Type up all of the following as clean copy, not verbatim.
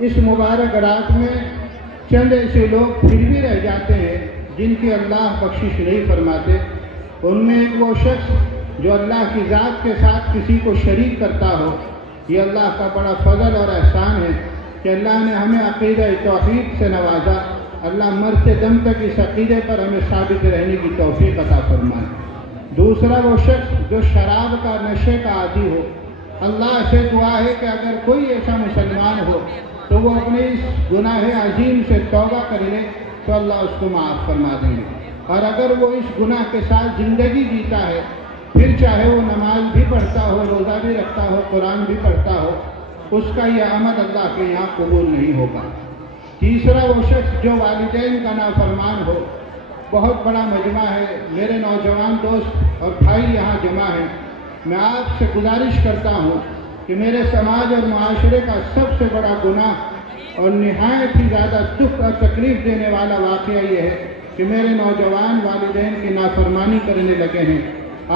اس مبارک رات میں چند ایسے لوگ پھر بھی رہ جاتے ہیں جن کی اللہ بخشش نہیں فرماتے۔ ان میں ایک وہ شخص جو اللہ کی ذات کے ساتھ کسی کو شریک کرتا ہو۔ یہ اللہ کا بڑا فضل اور احسان ہے کہ اللہ نے ہمیں عقیدہ توحید سے نوازا۔ اللہ مرتے دم تک اس عقیدے پر ہمیں ثابت رہنے کی توفیق عطا فرمائے۔ دوسرا وہ شخص جو شراب کا نشے کا عادی ہو، اللہ سے دعا ہے کہ اگر کوئی ایسا مسلمان ہو تو وہ اپنے اس گناہ عظیم سے توبہ کر لے تو اللہ اس کو معاف فرما دیں گے، اور اگر وہ اس گناہ کے ساتھ زندگی جیتا ہے پھر چاہے وہ نماز بھی پڑھتا ہو، روزہ بھی رکھتا ہو، قرآن بھی پڑھتا ہو، اس کا یہ عمل اللہ کے یہاں قبول نہیں ہوگا۔ تیسرا وہ شخص جو والدین کا نافرمان ہو۔ بہت بڑا مجمع ہے، میرے نوجوان دوست اور بھائی یہاں جمع ہیں، میں آپ سے گزارش کرتا ہوں کہ میرے سماج اور معاشرے کا سب سے بڑا گناہ اور نہایت ہی زیادہ دکھ اور تکلیف دینے والا واقعہ یہ ہے کہ میرے نوجوان والدین کی نافرمانی کرنے لگے ہیں۔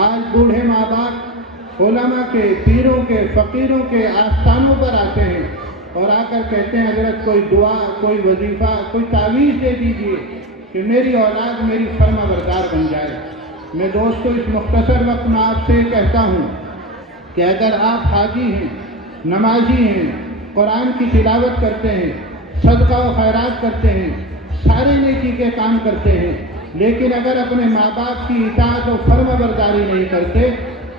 آج بوڑھے ماں باپ علماء کے، پیروں کے، فقیروں کے آستانوں پر آتے ہیں اور آ کر کہتے ہیں حضرت کوئی دعا، کوئی وظیفہ، کوئی تعویذ دے دیجیے کہ میری اولاد میری فرما بردار بن جائے۔ میں دوستو اس مختصر وقت میں آپ سے کہتا ہوں کہ اگر آپ حاجی ہیں، نمازی ہیں، قرآن کی تلاوت کرتے ہیں، صدقہ و خیرات کرتے ہیں، سارے نیکی کے کام کرتے ہیں، لیکن اگر اپنے ماں باپ کی اطاعت و فرما برداری نہیں کرتے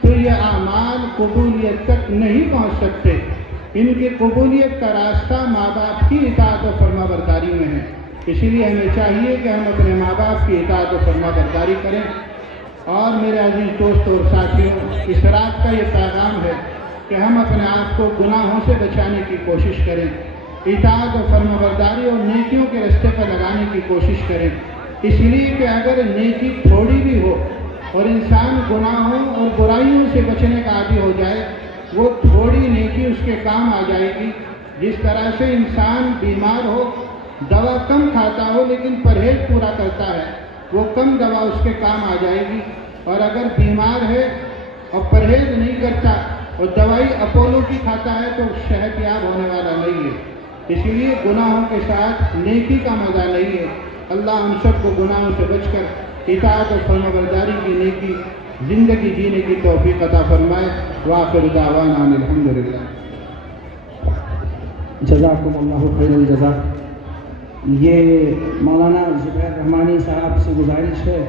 تو یہ اعمال قبولیت تک نہیں پہنچ سکتے۔ ان کی قبولیت کا راستہ ماں باپ کی اطاعت و فرما برداری میں ہے۔ اس لیے ہمیں چاہیے کہ ہم اپنے ماں باپ کی اطاعت و فرما برداری کریں۔ اور میرے عزیز دوستوں اور ساتھیوں، اس رات کا یہ پیغام ہے کہ ہم اپنے آپ کو گناہوں سے بچانے کی کوشش کریں، اطاعت و فرما برداری اور نیکیوں کے راستے پر لگانے کی کوشش کریں۔ اس لیے کہ اگر نیکی تھوڑی بھی ہو اور انسان گناہوں اور برائیوں سے بچنے کا عادی ہو جائے، وہ تھوڑی نیکی اس کے کام آ جائے گی۔ جس طرح سے انسان بیمار ہو، دوا کم کھاتا ہو لیکن پرہیز پورا کرتا ہے، وہ کم دوا اس کے کام آ جائے گی۔ اور اگر بیمار ہے اور پرہیز نہیں کرتا اور دوائی اپولو کی کھاتا ہے تو صحت یاب ہونے والا نہیں ہے۔ اس لیے گناہوں کے ساتھ نیکی کا مزہ نہیں ہے۔ اللہ ہم سب کو گناہوں سے بچ کر اطاعت و فرما برداری کی نیکی زندگی جینے کی توفیق عطا فرمائے۔ وآخر دعوانا ان الحمدللہ۔ جزاکم اللہ خیر الجزا۔ یہ مولانا زبیر رحمانی صاحب سے گزارش ہے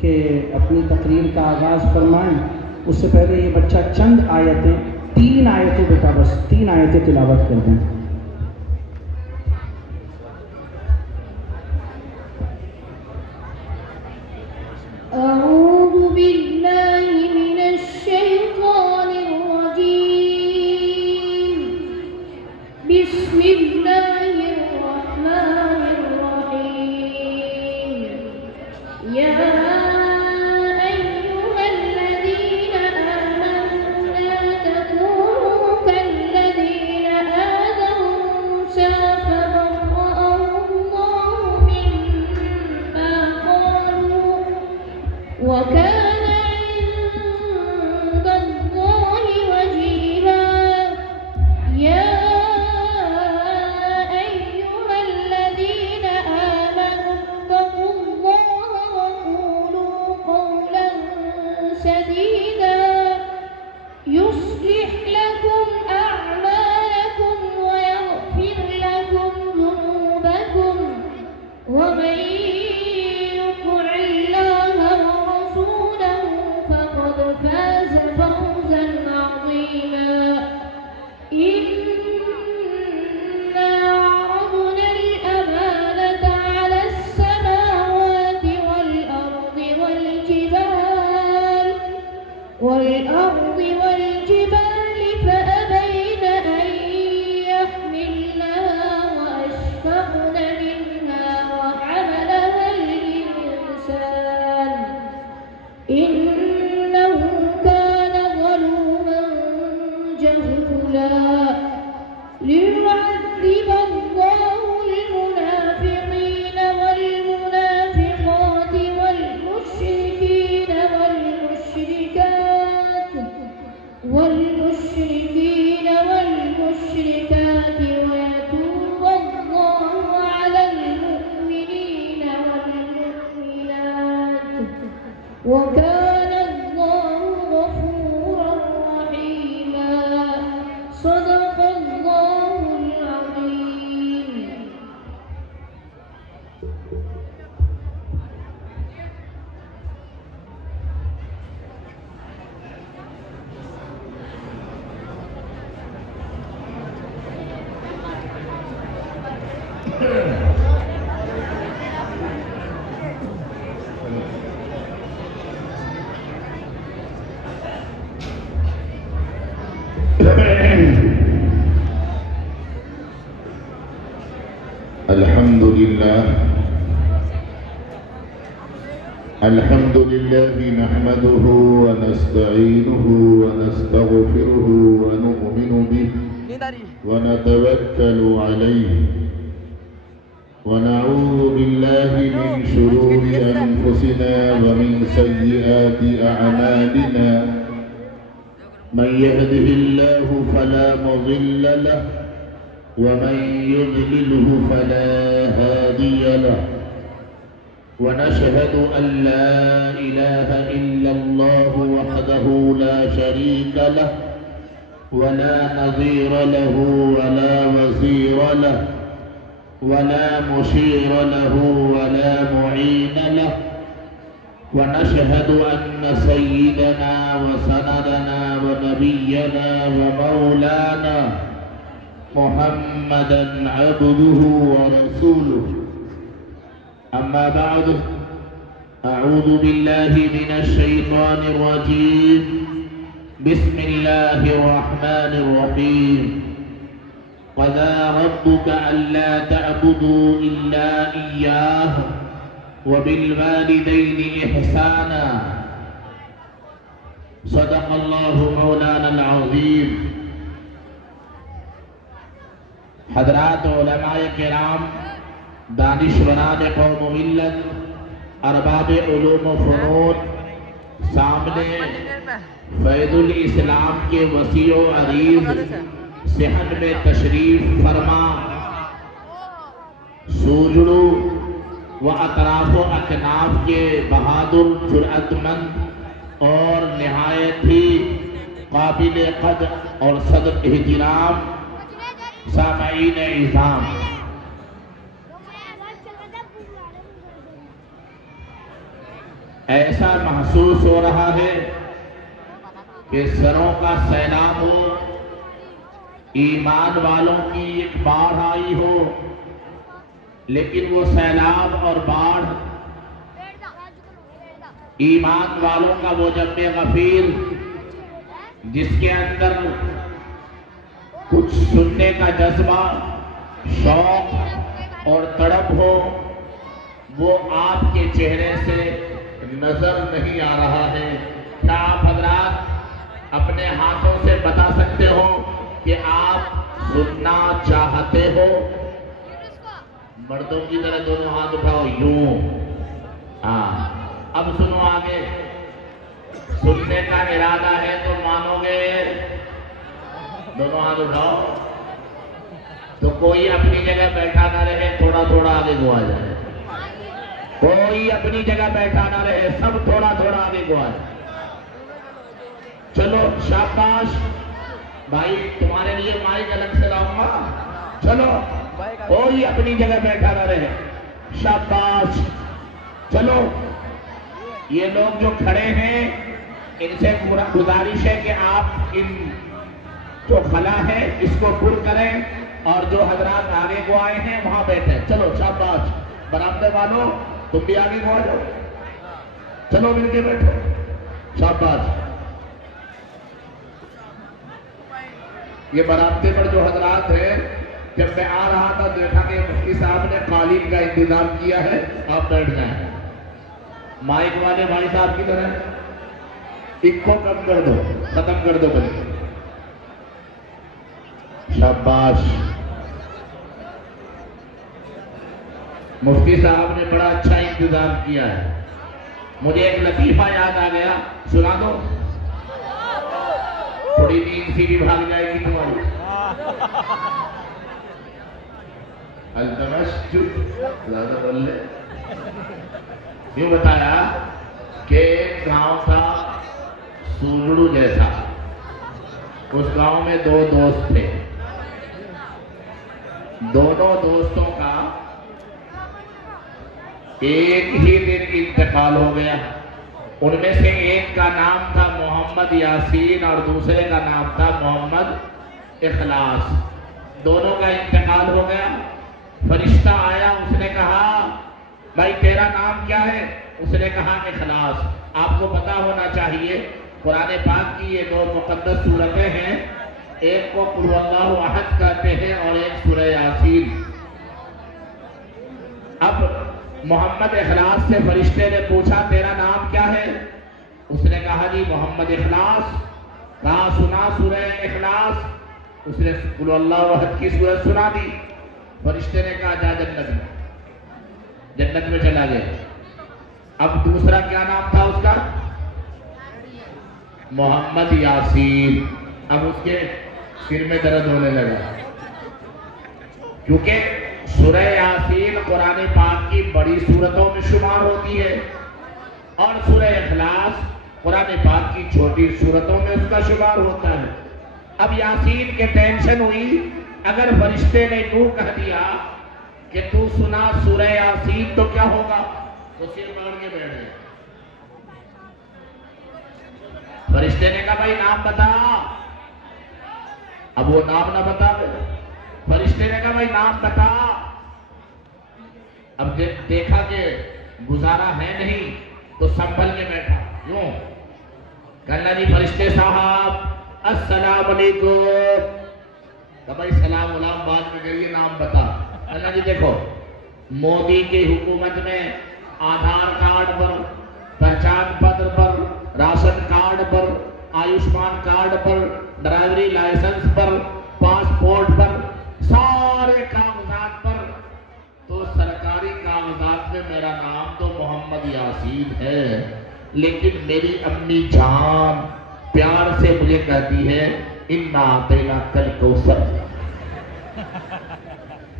کہ اپنی تقریر کا آغاز فرمائیں۔ اس سے پہلے یہ بچہ چند آیتیں، 3 آیتیں بیٹا، بس 3 آیتیں تلاوت کر دیں۔ اعوذ باللہ من الشیطان الرجیم، بسم اللہ الرحمن الرحیم۔ یا وَكَانَ عِندَ اللَّهِ وَجِيهًا۔ يَا أَيُّهَا الَّذِينَ آمَنُوا اتَّقُوا اللَّهَ وَقُولُوا قَوْلًا سَدِيدًا يُصْلِحْ لَكُمْ أَعْمَالَكُمْ وَيَغْفِرْ لَكُمْ ذُنُوبَكُمْ، وَمَن يُطِعِ اللَّهَ وَرَسُولَهُ فَقَدْ فَازَ فَوْزًا عَظِيمًا۔ إِنَّا عَرَضْنَا الْأَمَانَةَ عَلَى السَّمَاوَاتِ وَالْأَرْضِ وَالْجِبَالِ فَأَبَيْنَ أَن يَحْمِلْنَهَا وَأَشْفَقْنَ مِنْهَا وَحَمَلَهَا الْإِنسَانُ إِنَّهُ كَانَ ظَلُومًا جَهُولًا۔ لِيُعَذِّبَ اللَّهُ الْمُنَافِقِينَ وَالْمُنَافِقَاتِ وَالْمُشْرِكِينَ وَالْمُشْرِكَاتِ وَيَتُوبَ الحمد لله نحمده ونستعينه ونستغفره ونؤمن به ونتوكل عليه ونعوذ بالله من شرور أنفسنا ومن سيئات أعمالنا من يهده الله فلا مضل له ومن يضلله فلا هادي له ونشهد أن لا إله إلا الله وحده لا شريك له ولا نظير له ولا وزير له ولا مشير له ولا معين له ونشهد أن سيدنا وسندنا ونبينا ومولانا محمدا عبده ورسوله أما بعد أعوذ بالله من الشيطان الرجيم بسم الله الرحمن الرحيم قضى ربك ألا تعبدوا إلا إياه وبالوالدين إحسانا صدق الله مولانا العظيم. حضرات علماء کرام، دانشوران قوم و ملت، ارباب علوم و فنون، سامنے فیض الاسلام کے وسیع و عریض صحن میں تشریف فرما سوجڑو و اطراف و اکناف کے بہادر، جرأت مند اور نہایت ہی قابل قدر اور صدر احترام سامعین اعظام، ایسا محسوس ہو رہا ہے کہ سروں کا سیلاب ہو، ایمان والوں کی ایک باڑھ آئی ہو، لیکن وہ سیلاب اور باڑھ ایمان والوں کا وہ جنب غفیر جس کے اندر کچھ سننے کا جذبہ، شوق اور تڑپ ہو، وہ آپ کے چہرے سے نظر نہیں آ رہا ہے. کیا آپ حضرات اپنے ہاتھوں سے بتا سکتے ہو کہ آپ سننا چاہتے ہو؟ مردوں کی طرح دونوں ہاتھ اٹھاؤ، یوں. ہاں، اب سنو آگے. سننے کا ارادہ ہے تو مانو گے؟ دونوں ہاتھ اٹھاؤ. تو کوئی اپنی جگہ بیٹھا نہ رہے، تھوڑا تھوڑا آگے کو آ جائے. کوئی اپنی جگہ بیٹھا نہ رہے، سب تھوڑا تھوڑا آگے کو آئے. چلو شاباش بھائی، تمہارے لیے مائک الگ سے لاؤں گا. چلو کوئی اپنی جگہ بیٹھا نہ رہے، شاباش. چلو یہ لوگ جو کھڑے ہیں ان سے گزارش ہے کہ آپ ان جو خلا ہے اس کو پر کریں اور جو حضرات آگے کو آئے ہیں وہاں بیٹھیں. چلو شاباش. برآمدے والوں تم بھی آگے کو آ جاؤ. چلو مل کے بیٹھو. شاباش. یہ برآمدے پر جو حضرات ہیں، جب میں آ رہا تھا دیکھا کہ مفتی صاحب نے قالین کا انتظام کیا ہے. آپ بیٹھ جائیں. مائک والے بھائی صاحب کی طرح ایک کو کم کر دو، ختم کر دو بلکہ. شاباش. مفتی صاحب نے بڑا اچھا انتظام کیا ہے. مجھے ایک لطیفہ یاد آ گیا، سنا دو. تھوڑی نیند سی بھی بھاگ جائے گی تمہاری. التمس چپ، زیادہ بول لے. یوں بتایا کہ ایک گاؤں تھا سوجڑو جیسا. اس گاؤں میں دو دوست تھے. دونوں دوستوں کا ایک ہی دن انتقال ہو گیا. ان میں سے ایک کا نام تھا محمد یاسین اور دوسرے کا نام تھا محمد اخلاص. دونوں کا انتقال ہو گیا. فرشتہ آیا، اس نے کہا بھائی تیرا نام کیا ہے؟ اس نے کہا اخلاص. آپ کو پتا ہونا چاہیے قرآن پاک کی یہ دو مقدس سورتیں ہیں، ایک کو قل اللہ احد کہتے ہیں اور ایک سورہ یاسین. محمد اخلاص سے فرشتے نے پوچھا تیرا نام کیا ہے؟ اس نے کہا جی محمد اخلاص. کہا سنا سورہ اخلاص؟ اس نے قل اللہ احد کی سورہ سنا دی. فرشتے نے کہا جا جنت میں چلا گیا. اب دوسرا کیا نام تھا اس کا؟ محمد یاسین. اب اس کے سر میں درد ہونے لگا کیونکہ سورہ یاسین قرآن پاک کی بڑی سورتوں میں شمار ہوتی ہے اور سورہ اخلاص قرآن پاک کی چھوٹی سورتوں میں اس کا شمار ہوتا ہے. اب یاسین کے ٹینشن ہوئی. اگر فرشتے نے یوں کہہ دیا کہ تو سنا سورہ یاسین تو کیا ہوگا؟ تو سر پکڑ کے بیٹھ گئے. فرشتے نے کہا بھائی نام بتا. اب وہ نام نہ بتا. فرشتے نے کہا بھائی نام بتا. اب دیکھا کہ گزارا ہے نہیں تو سنبھل کے بیٹھا. یوں کہنا جی فرشتے صاحب السلام علیکم. کہ بھائی سلام علام بات میں کریے نام بتا. کہنا جی دیکھو مودی کی حکومت میں آدھار کارڈ پر، پہچان پتر پر، راشن کارڈ پر، آیوشمان کارڈ پر، ڈرائیوری لائسنس پر، پاسپورٹ پر، سارے کاغذات پر تو سرکاری کاغذات میں میرا نام تو محمد یاسین ہے. لیکن میری امی جان پیار سے مجھے کہتی ہے انا اعطیناک الکوثر.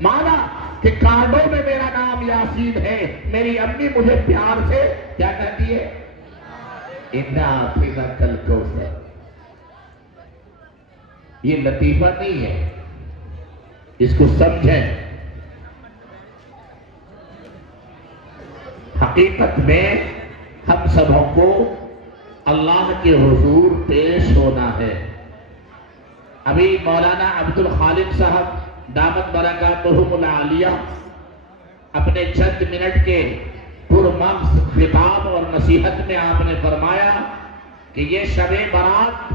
مانا کہ کارڈوں میں میرا نام یاسین ہے. میری امی مجھے پیار سے کیا کہتی ہے؟ انا اعطیناک الکوثر. یہ لطیفہ نہیں ہے، اس کو سمجھیں. حقیقت میں ہم سبوں کو اللہ کے حضور پیش ہونا ہے. ابھی مولانا عبد الخالق صاحب دامت برکاتہم العالیہ اپنے چند منٹ کے پرمغز خطاب اور نصیحت میں آپ نے فرمایا کہ یہ شب برات،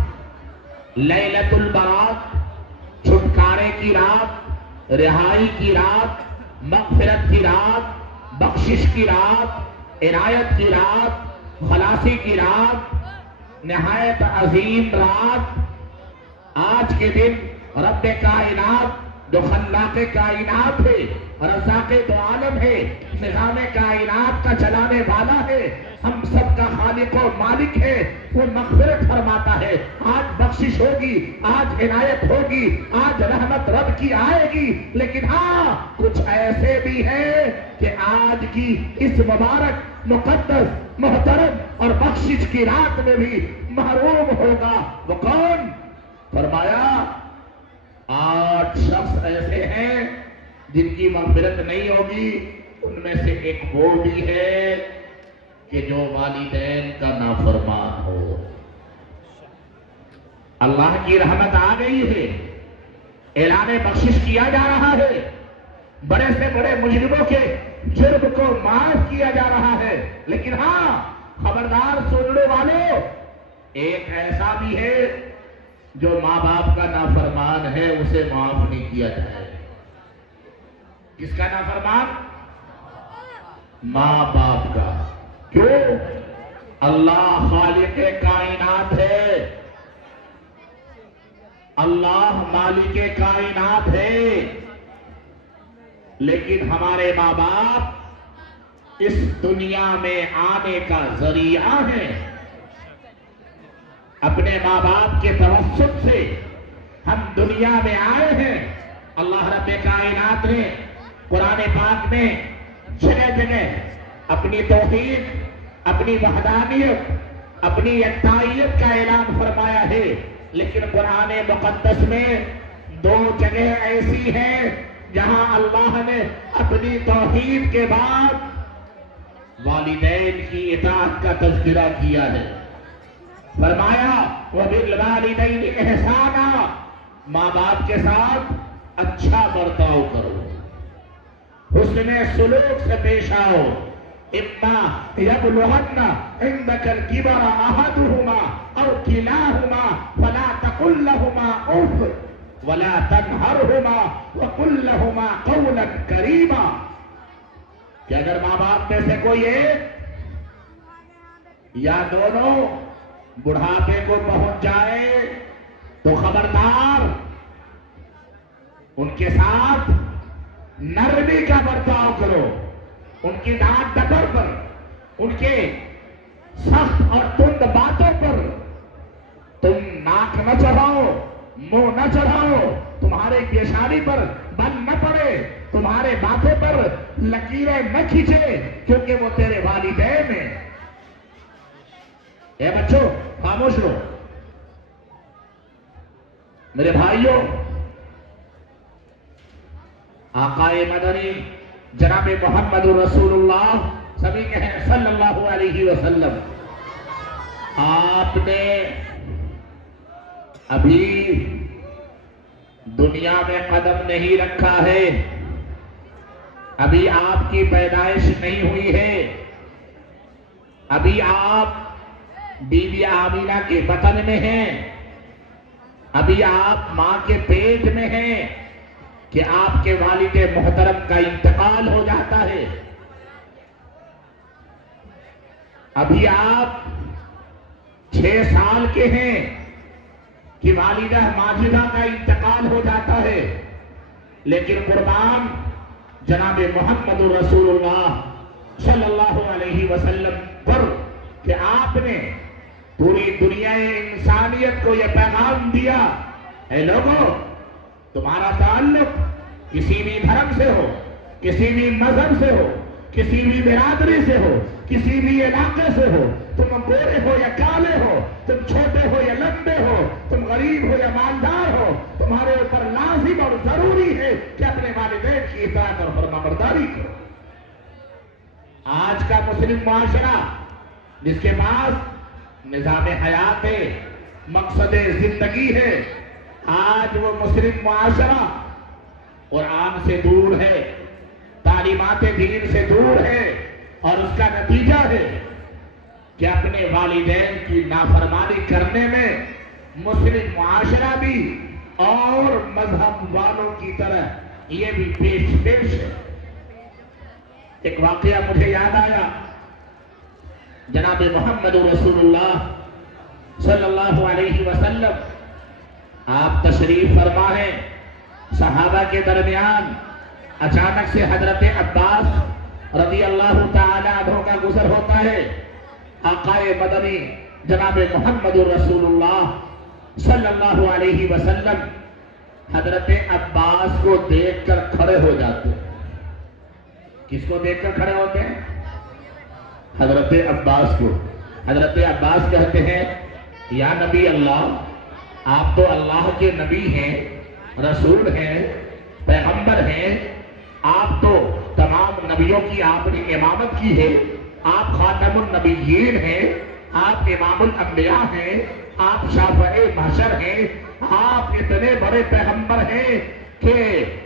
لیلۃ البرات، چھٹکارے کی رات، رہائی کی رات، مغفرت کی رات، بخشش کی رات، عنایت کی رات، خلاصی کی رات، نہایت عظیم رات. آج کے دن رب کائنات جو خلاق کائنات ہے، رزاق دو عالم ہے، نظام کائنات کا چلانے والا ہے، ہم سب کا خالق و مالک ہے، وہ مغفرت فرماتا ہے. آج بخشش ہوگی، آج عنایت ہوگی، آج رحمت رب کی آئے گی. لیکن ہاں کچھ ایسے بھی ہیں کہ آج کی اس مبارک مقدس محترم اور بخشش کی رات میں بھی محروم ہوگا. وہ کون؟ فرمایا 8 شخص ایسے ہیں جن کی مغفرت نہیں ہوگی. ان میں سے ایک وہ بھی ہے کہ جو والدین کا نافرمان ہو. اللہ کی رحمت آ گئی ہے، اعلان بخشش کیا جا رہا ہے، بڑے سے بڑے مجرموں کے جرم کو معاف کیا جا رہا ہے. لیکن ہاں خبردار سننے والوں، ایک ایسا بھی ہے جو ماں باپ کا نافرمان ہے، اسے معاف نہیں کیا جائے. کس کا نافرمان؟ ماں باپ کا. کیوں؟ اللہ خالق کائنات ہے، اللہ مالک کائنات ہے. لیکن ہمارے ماں باپ اس دنیا میں آنے کا ذریعہ ہے. اپنے ماں باپ کے توسط سے ہم دنیا میں آئے ہیں. اللہ رب کائنات نے قرآن پاک میں جگہ جگہ اپنی توحید، اپنی وحدانیت، اپنی یکتائیت کا اعلان فرمایا ہے. لیکن قرآن مقدس میں 2 جگہ ایسی ہیں جہاں اللہ نے اپنی توحید کے بعد والدین کی اطاعت کا تذکرہ کیا ہے. فرمایا وَبِالْوَالِدَيْنِ إِحْسَانًا، ماں باپ کے ساتھ اچھا برتاؤ کرو، حسن سلوک سے پیش آؤ. اِمَّا يَبْلُغَنَّ عِندَكَ الْكِبَرَ أَحَدُهُمَا أَوْ كِلَاهُمَا فَلَا تَقُل لَّهُمَا أُفٍّ وَلَا تَنْهَرْهُمَا وَقُل لَّهُمَا قَوْلًا كَرِيمًا. کہ اگر ماں باپ میں سے کوئی ایک یا دونوں بڑھاپے کو پہنچ جائے تو خبردار ان کے ساتھ نرمی کا برتاؤ کرو، ان کی ڈانٹ ڈپٹ پر، ان کے سخت اور تند باتوں پر تم ناک نہ چڑھاؤ، منہ نہ چڑھاؤ، تمہارے پیشانی پر بل نہ پڑے، تمہارے ماتھے پر لکیریں نہ کھینچے، کیونکہ وہ تیرے والدین ہیں۔ اے بچوں خاموش رہو۔ میرے بھائیوں، آقا مدنی جناب محمد رسول اللہ سبھی کہیں صلی اللہ علیہ وسلم، آپ نے ابھی دنیا میں قدم نہیں رکھا ہے، ابھی آپ کی پیدائش نہیں ہوئی ہے، ابھی آپ بی بی آمینہ کے بطن میں ہیں، ابھی آپ ماں کے پیٹ میں ہیں کہ آپ کے والد محترم کا انتقال ہو جاتا ہے، ابھی آپ 6 سال کے ہیں کہ والدہ ماجدہ کا انتقال ہو جاتا ہے، لیکن قربان جناب محمد رسول اللہ صلی اللہ علیہ وسلم پر کہ آپ نے پوری دنیا انسانیت کو یہ پیغام دیا، اے لوگوں تمہارا تعلق کسی بھی دھرم سے ہو، کسی بھی مذہب سے ہو، کسی بھی برادری سے ہو، کسی بھی علاقے سے ہو، تم گورے ہو یا کالے ہو، تم چھوٹے ہو یا لمبے ہو، تم غریب ہو یا مالدار ہو، تمہارے اوپر لازم اور ضروری ہے کہ اپنے والدین کی اطاعت اور فرمانبرداری کرو۔ آج کا مسلم معاشرہ جس کے پاس نظام حیات ہے، مقصد زندگی ہے، آج وہ مسلم معاشرہ قرآن سے دور ہے، تعلیمات دین سے دور ہے، اور اس کا نتیجہ ہے کہ اپنے والدین کی نافرمانی کرنے میں مسلم معاشرہ بھی اور مذہب والوں کی طرح یہ بھی پیش ہے۔ ایک واقعہ مجھے یاد آیا، جناب محمد رسول اللہ صلی اللہ علیہ وسلم آپ تشریف فرما ہیں، صحابہ کے درمیان اچانک سے حضرت عباس رضی اللہ تعالی عنہ کا گزر ہوتا ہے۔ آقا مدنی جناب محمد رسول اللہ صلی اللہ علیہ وسلم حضرت عباس کو دیکھ کر کھڑے ہو جاتے ہیں۔ کس کو دیکھ کر کھڑے ہوتے ہیں؟ حضرت عباس کو۔ حضرت عباس کہتے ہیں یا نبی اللہ، آپ تو اللہ کے نبی ہیں، رسول ہیں، پیغمبر ہیں، آپ تو تمام نبیوں کی آپ نے امامت کی ہے، آپ خاتم النبیین ہیں، آپ امام الانبیاء ہیں، آپ شافع محشر ہیں، آپ اتنے بڑے پیغمبر ہیں کہ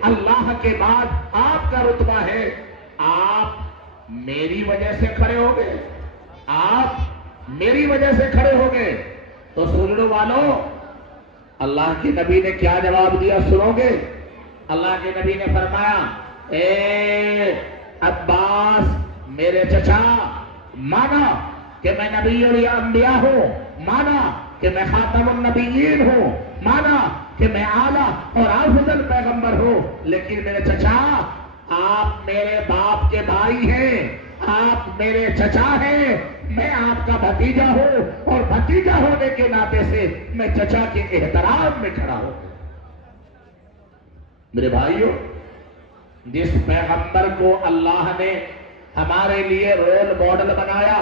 اللہ کے بعد آپ کا رتبہ ہے، آپ میری وجہ سے کھڑے ہو گئے، آپ میری وجہ سے کھڑے ہو گئے۔ تو سننے والوں، اللہ کے نبی نے کیا جواب دیا سنو گے؟ اللہ کے نبی نے فرمایا اے عباس میرے چچا، مانا کہ میں نبی اور انبیاء ہوں، مانا کہ میں خاتم النبیین ہوں، مانا کہ میں اعلیٰ اور افضل پیغمبر ہوں، لیکن میرے چچا آپ میرے باپ کے بھائی ہیں، آپ میرے چچا ہیں، میں آپ کا بھتیجا ہوں، اور بھتیجا ہونے کے ناطے سے میں چچا کے احترام میں کھڑا ہوں۔ میرے بھائیوں، جس پیغمبر کو اللہ نے ہمارے لیے رول ماڈل بنایا،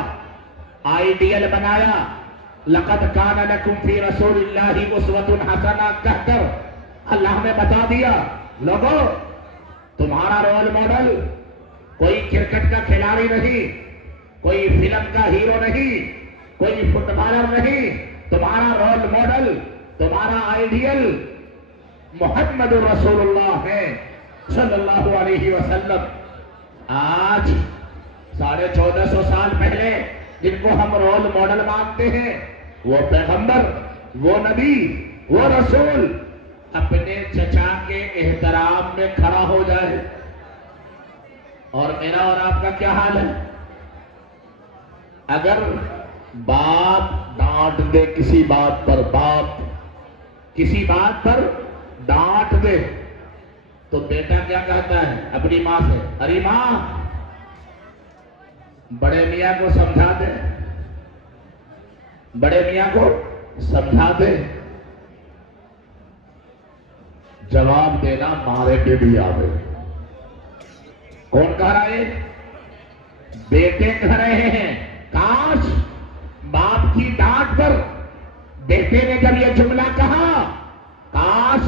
آئیڈیل بنایا، لقد کان لکم فی رسول اللہ اسوۃ حسنہ کہہ کر اللہ نے بتا دیا لوگوں تمہارا رول ماڈل کوئی کرکٹ کا کھلاڑی نہیں، کوئی فلم کا ہیرو نہیں، کوئی فٹ بالر نہیں، تمہارا رول ماڈل، تمہارا آئیڈیل محمد رسول اللہ ہے صلی اللہ علیہ وسلم۔ آج 1450 سال پہلے جن کو ہم رول ماڈل مانتے ہیں، وہ پیغمبر، وہ نبی، وہ رسول اپنے چچا کے احترام میں کھڑا ہو جائے، اور میرا اور آپ کا کیا حال ہے؟ اگر باپ ڈانٹ دے کسی بات پر، باپ کسی بات پر ڈانٹ دے تو بیٹا کیا کہتا ہے اپنی ماں سے؟ ارے ماں بڑے میاں کو سمجھا دے، بڑے میاں کو سمجھا دے۔ جواب دینا مارے پہ بھی آوے۔ کون کہہ رہا ہے؟ بیٹے کہہ رہے ہیں۔ کاش باپ کی ڈانٹ پر بیٹے نے جب یہ جملہ کہا، کاش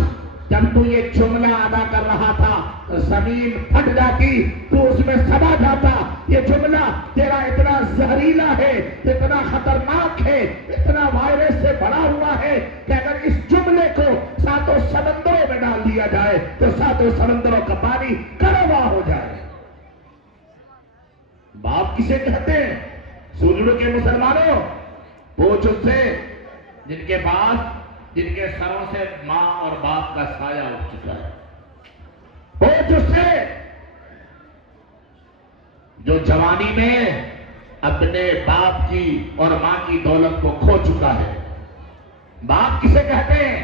جب تو یہ جملہ ادا کر رہا تھا زمین پھٹ جاتی، تو اس میں سما جاتا یہ جملہ تیرا اتنا زہریلا ہے، اتنا خطرناک ہے، اتنا وائرس سے بڑا ہوا ہے کہ اگر اس جملے کو ساتوں سمندروں میں ڈال دیا جائے تو ساتوں سمندروں کا پانی کروا ہو جائے۔ باپ کسے کہتے ہیں؟ سنو کے مسلمانوں، پوچھ اس سے جن کے بعد جن کے سروں سے ماں اور باپ کا سایہ اٹھ چکا ہے، پوچھ اس سے جو جوانی میں اپنے باپ کی اور ماں کی دولت کو کھو چکا ہے۔ باپ کسے کہتے ہیں؟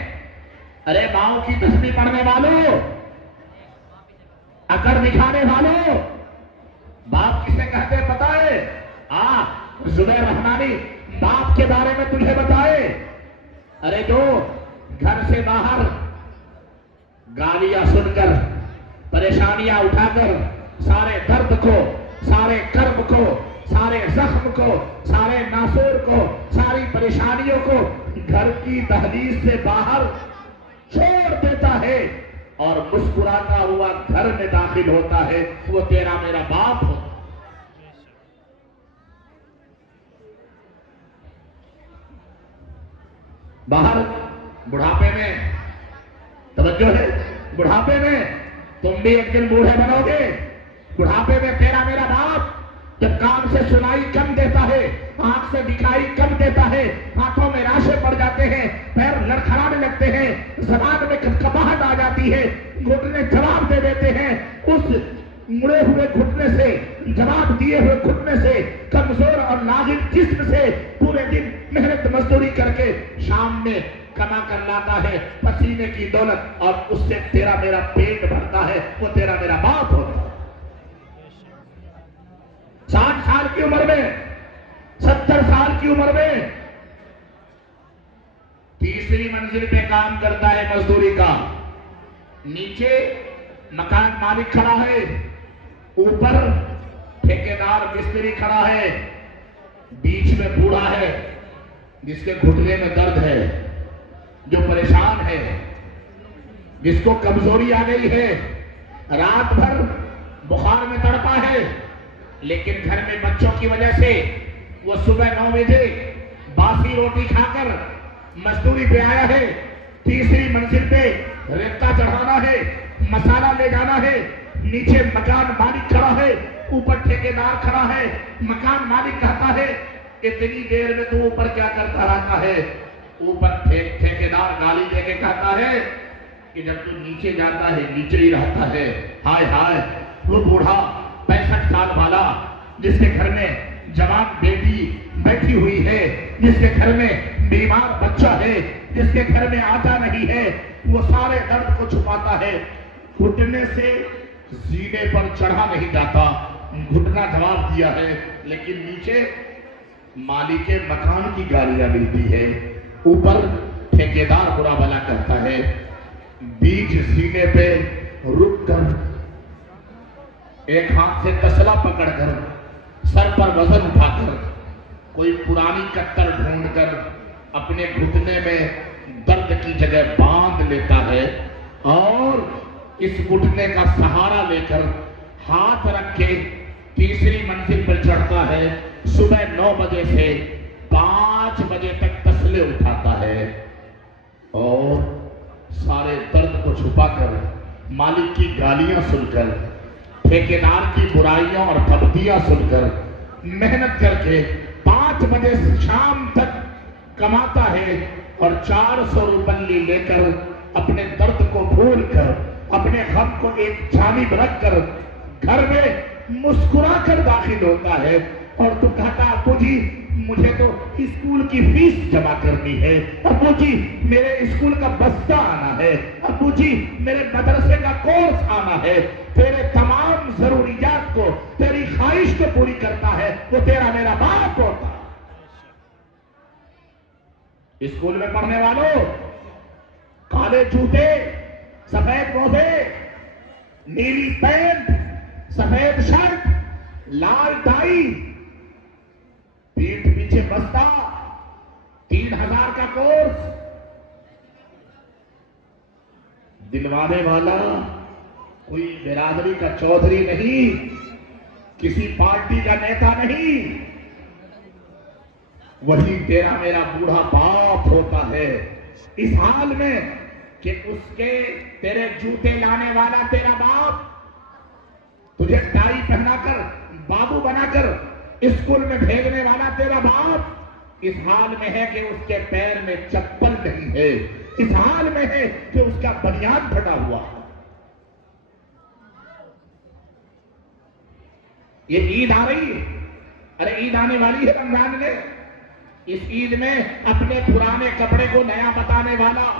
ارے ماں کی تسبیح پڑھنے والوں، اکڑ دکھانے والوں، باپ کسے کہتے ہیں پتہ ہے؟ زبیر رحمانی باپ کے بارے میں تجھے بتائے۔ ارے جو گھر سے باہر گالیاں سن کر، پریشانیاں اٹھا کر، سارے درد کو، سارے کرب کو، سارے زخم کو، سارے ناسور کو، ساری پریشانیوں کو گھر کی دہلیز سے باہر چھوڑ دیتا ہے اور مسکراتا ہوا گھر میں داخل ہوتا ہے، وہ تیرا میرا باپ ہوتا ہے۔ باہر بڑھاپے میں، توجہ ہے، بڑھاپے میں تم بھی ایک دن بوڑھے بنو گے۔ بڑھاپے میں تیرا میرا باپ جب کان سے سنائی کم دیتا ہے، آنکھ سے دکھائی کم دیتا ہے، ہاتھوں میں راشے پڑ جاتے ہیں، پیر لڑکھڑانے لگتے ہیں، زبان میں کپکپاہٹ آ جاتی ہے، گھٹنے جواب دے دیتے ہیں، اس مڑے ہوئے گھٹنے سے، جواب دیے ہوئے گھٹنے سے، کمزور اور لاغر جسم سے پورے دن محنت مزدوری کر کے شام میں کما کر لاتا ہے پسینے کی دولت، اور اس سے تیرا میرا پیٹ بھرتا ہے، وہ تیرا میرا باپ ہوتا ہے۔ 60 سال کی عمر میں، 70 سال کی عمر میں تیسری منزل پہ کام کرتا ہے مزدوری کا، نیچے مکان مالک کھڑا ہے، اوپر ٹھیکیدار مستری کھڑا ہے، بیچ میں بوڑھا ہے جس کے گھٹنے میں درد ہے، جو پریشان ہے، جس کو کمزوری آ گئی ہے، رات بھر بخار میں تڑپا ہے، لیکن گھر میں بچوں کی وجہ سے وہ صبح 9 بجے باسی روٹی کھا کر مزدوری پہ آیا ہے۔ تیسری منزل پہ ریتا چڑھانا ہے، مسالہ لے جانا ہے، نیچے مکان مالک کھڑا ہے، اوپر ٹھیکیدار کھڑا ہے۔ مکان مالک کہتا ہے اتنی دیر میں تو اوپر کیا کرتا رہتا ہے؟ اوپر ٹھیکیدار گالی دے کے کہتا ہے کہ جب تو نیچے جاتا ہے نیچے ہی رہتا ہے۔ ہائے ہائے، وہ بوڑھا 65 سال والا جس کے گھر میں جوان بیٹی بیٹھی ہوئی ہے، جس کے گھر میں بیمار بچہ ہے، جس کے گھر میں آتا نہیں ہے، وہ سارے درد کو چھپاتا ہے، گھٹنے سے زینے پر چڑھا نہیں جاتا، گھٹنا جواب دیا ہے، لیکن نیچے مالک مکان کی گالیاں ملتی ہے، اوپر ٹھیکیدار برا بلا کرتا ہے۔ بیچ سینے پہ رک کر ایک ہاتھ سے تسلا پکڑ کر، سر پر وزن اٹھا کر، کوئی پرانی کتر ڈھونڈ کر اپنے گھٹنے میں درد کی جگہ باندھ لیتا ہے، اور اس گھٹنے کا سہارا لے کر ہاتھ رکھ کے تیسری منزل پر چڑھتا ہے۔ صبح 9 بجے سے 5 بجے تک تسلے اٹھاتا ہے، اور سارے درد کو چھپا کر، مالک کی گالیاں سن کر، ٹھیکیدار کی برائیاں اور تبدیلیاں سن کر، محنت کر کے 5 بجے سے شام تک کماتا ہے، اور 400 روپے لے کر اپنے درد کو بھول کر، اپنے غم کو ایک جانب رکھ کر، گھر میں مسکرا کر داخل ہوتا ہے اور تو کہتا ابو جی مجھے تو اسکول کی فیس جمع کرنی ہے، ابو جی میرے اسکول کا بستہ آنا ہے، ابو جی میرے مدرسے کا کورس آنا ہے۔ تیرے تمام ضروریات کو، تیری خواہش کو پوری کرتا ہے وہ تیرا میرا باپ ہوتا ہے۔ اسکول میں پڑھنے والوں کالے جوتے، سفید موزے، نیلی پینٹ، سفید شرٹ، لال ٹائی، پیٹھ پیچھے بستہ، 3000 کا کورس، دلوانے والا کوئی برادری کا چودھری نہیں، کسی پارٹی کا نیتا نہیں، وہی تیرا میرا بوڑھا باپ ہوتا ہے۔ اس حال میں کہ اس کے تیرے جوتے لانے والا تیرا باپ، تجھے ٹائی پہنا کر بابو بنا کر اسکول میں بھیجنے والا تیرا باپ اس حال میں ہے کہ اس کے پیر میں چپل نہیں ہے، اس حال میں ہے کہ اس کا بنیان پھٹا ہوا ہے۔ یہ عید آ رہی ہے، ارے عید آنے والی ہے رمضان میں، اس عید میں اپنے پرانے کپڑے کو نیا بتانے والا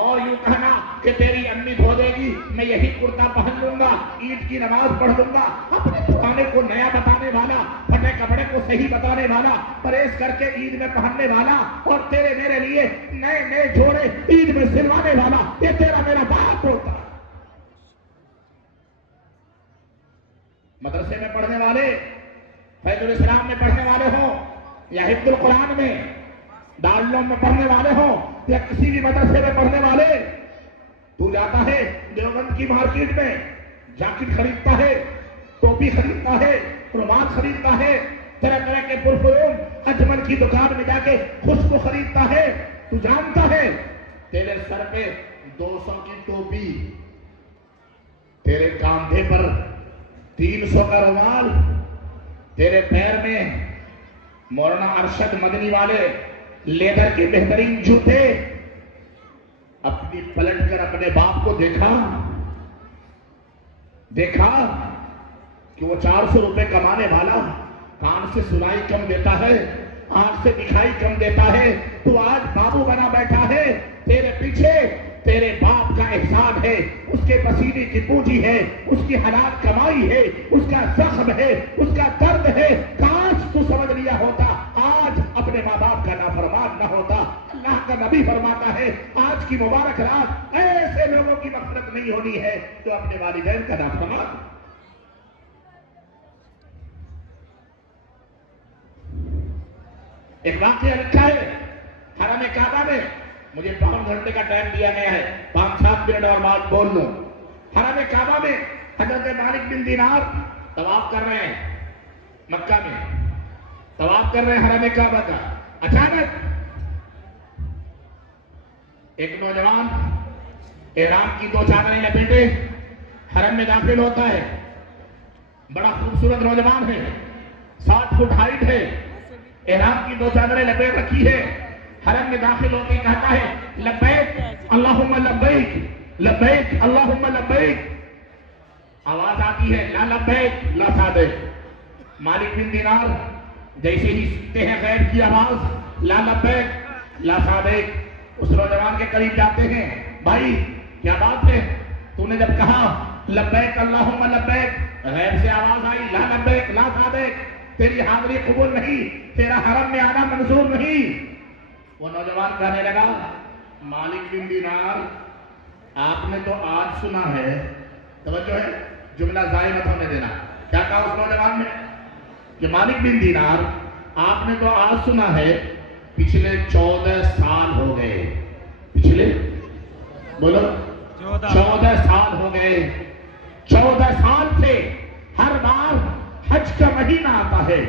اور یوں کہنا کہ تیری امی دھو دے گی میں یہی کرتا پہن لوں گا، عید کی نماز پڑھ لوں گا، اپنے پرانے کو نیا بتانے والا، پھٹے کپڑے کو صحیح بتانے والا، پرہیز کر کے عید میں پہننے والا اور تیرے میرے لیے نئے نئے جوڑے عید میں سلوانے والا، یہ تیرا میرا باپ ہوتا۔ مدرسے میں پڑھنے والے، فیض الاسلام میں پڑھنے والے ہوں یا حفظ القرآن میں، دارالعلوم میں پڑھنے والے ہوں یا کسی بھی مدرسے میں پڑھنے والے، تو جاتا ہے دیوبند کی مارکیٹ میں، جاکٹ خریدتا ہے، ٹوپی خریدتا ہے، رومال خریدتا ہے، طرح طرح کے پرفیوم اجمل کی دکان میں جا کے خوشبو خریدتا ہے، تو جانتا ہے تیرے سر پہ 200 کی ٹوپی، تیرے کاندھے پر 300 کا رومال، تیرے پیر میں مولانا ارشد مدنی والے لیدر کے بہترین جوتے۔ اپنی پلٹ کر اپنے باپ کو دیکھا کہ وہ 400 روپے کمانے والا کان سے سنائی کم دیتا ہے، آنکھ سے دکھائی کم دیتا ہے، تو آج بابو بنا بیٹھا ہے، تیرے پیچھے تیرے باپ کا احسان ہے، اس کے پسینے کی پونجی ہے، اس کی حلال کمائی ہے، اس کا زخم ہے، اس کا درد ہے۔ کاش تو سمجھ لیا ہوتا، آج اپنے ماں باپ کا نافرمان نہ ہوتا۔ اللہ کا نبی فرماتا ہے آج کی مبارک رات ایسے لوگوں کی مغفرت نہیں ہونی ہے جو اپنے والدین کا نافرمان۔ ایک واقعہ لکھا ہے حرم کعبہ میں، مجھے 5 گھنٹے کا ٹائم دیا گیا ہے، 5-7 منٹ اور بات بول لوں۔ حرم کعبہ میں حضرت مالک بن دینار طواف کر رہے ہیں، مکہ میں طواف کر رہے ہیں حرم کعبہ کا۔ اچانک ایک نوجوان احرام کی 2 چادریں لپیٹے حرم میں داخل ہوتا ہے، بڑا خوبصورت نوجوان ہے، 60 فٹ ہائٹ ہے، احرام کی 2 چادریں لپیٹ رکھی ہے، حرم میں داخل ہو کے کہتا ہے لبیک اللہم لبیک لبیک اللہم لبیک۔ آواز آتی ہے لا لبیک لا صادق۔ مالک بن دینار جیسے ہی سنتے ہیں غیر کی آواز لا لبیک لا صادق، اس نوجوان کے قریب جاتے ہیں، بھائی کیا بات ہے، تو نے جب کہا لبیک اللہم لبیک، غیر سے آواز آئی لا لبیک لا صادق، تیری حاضری قبول نہیں، تیرا حرم میں آنا منظور نہیں۔ وہ نوجوان کہنے لگا مالک بن دینار آپ نے تو آج سنا ہے، توجہ ہے جملہ ضائع مت ہونے دینا، کیا کہا اس نوجوان نے کہ مالک بن دینار آپ نے تو آج سنا ہے پچھلے 14 سال ہو گئے، پچھلے بولو 14 سال ہو گئے، 14 سال سے ہر بار حج کا مہینہ آتا ہے،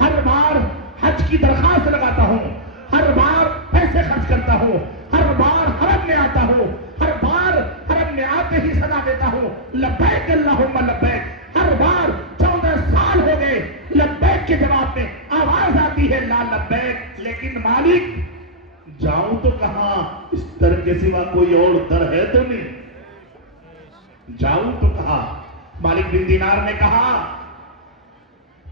ہر بار حج کی درخواست لگاتا ہوں، ہر بار پیسے خرچ کرتا ہوں، ہر بار حرم میں آتا ہوں، ہر بار حرم میں آتے ہی صدا دیتا ہوں لبیک اللہم لبیک، ہر بار 14 سال ہو گئے لبیک کے جواب میں آواز آتی ہے لا لبیک، لیکن مالک جاؤں تو کہاں، اس در کے سوا کوئی اور در ہے تو نہیں، جاؤں تو کہاں۔ مالک بن دینار نے کہا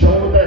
14